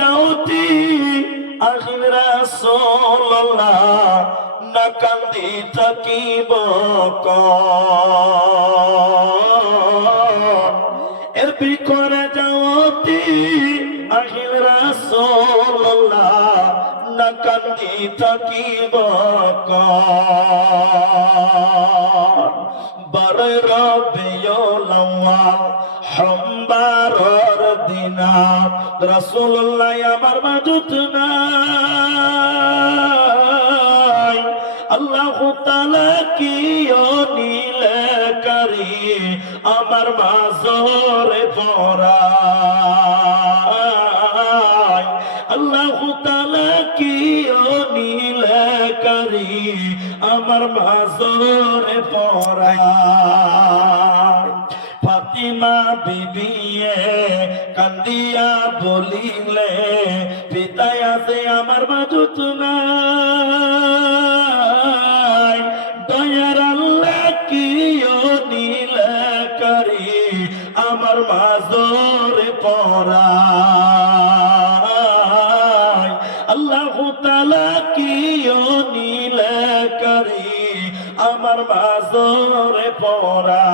কাউতি আহিম রাসূলুল্লাহ না কান্দি থাকিব এর বিকরে যাওতি আহিম রাসূলুল্লাহ না কান্দি থাকিব বড় রবিও আউয়াল হামবার দিনা রাসূলুল্লাহ আমার মাঝুত নাই। আল্লাহ তাআলা কি নীলে করি, আমার মাজরে পড়াই। আল্লাহ তাআলা কি নীলে করি, আমার ফাতিমা বিবিয়ে কান্দিয়া বলিলে পিতায় আছে আমার মাঝুত নাই। দয়ার আল্লাহ কি নীলে করি আমার মাজরে পড়াই আল্লাহ তালা কি নীলে করি আমার মাজরে পড়া